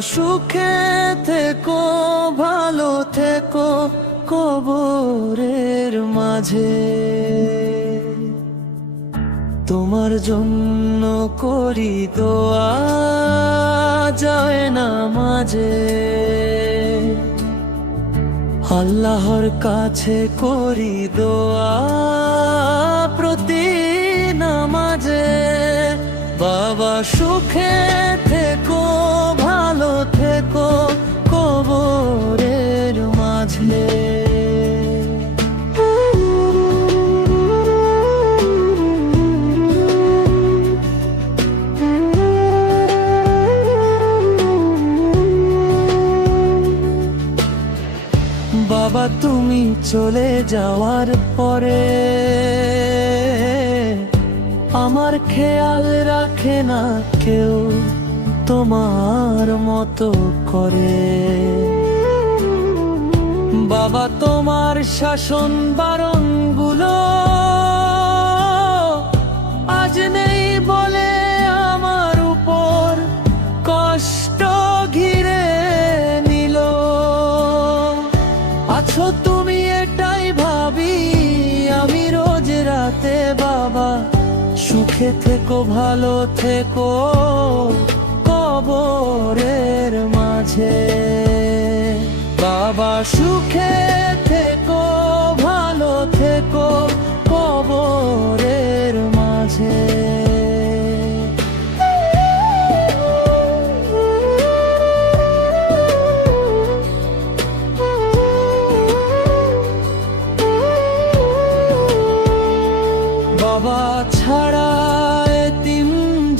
সুখে থেকো, ভালো থেকো কবরের মাঝে। তোমার জন্য করি দোয়া যায় না মাঝে, আল্লাহর কাছে করি দোয়া প্রতি নামাজে। বাবা সুখে থেকো, ভালো থেকো কবরের মাঝে। বাবা তুমি চলে যাওয়ার পরে আমার খেয়াল রাখে না কেউ তোমার মতো করে। বাবা তোমার শাসন বারণ গুলো আজ নেই বলে আমার উপর কষ্ট ঘিরে নিল। আছো তুমি এটাই ভাবি আমি রোজ রাতে। বাবা সুখে থেকো, ভালো থেকো কবরের মাঝে। বাবা সুখে থেকো, ভালো থেকো কবরের মাঝে। বাবা ছাড়া এতিম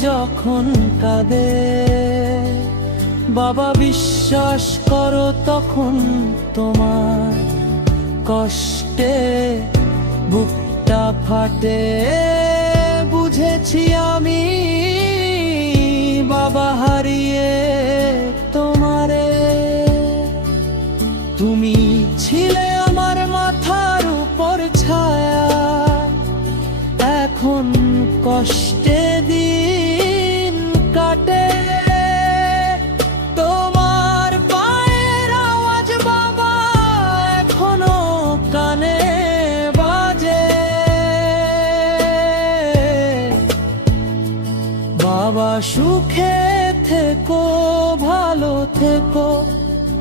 যখন কাঁদে, বাবা বিশ্বাস করো তখন তোমার কষ্টে বুকটা ফাটে। বুঝেছি আমি বাবা হারিয়ে তোমারে, তুমি ছিলে আমার মাথার উপর ছায়া। এখন কষ্টে দিন কাটে, তোমার পায়ের আওয়াজ বাবা এখনো কানে বাজে। বাবা সুখে থেকো, ভালো থেকো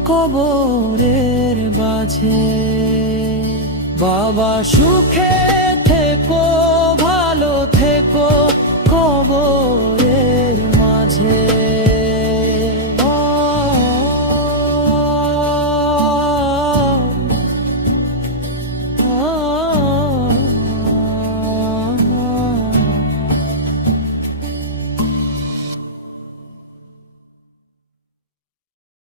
কবরের মাঝে। বাবা সুখে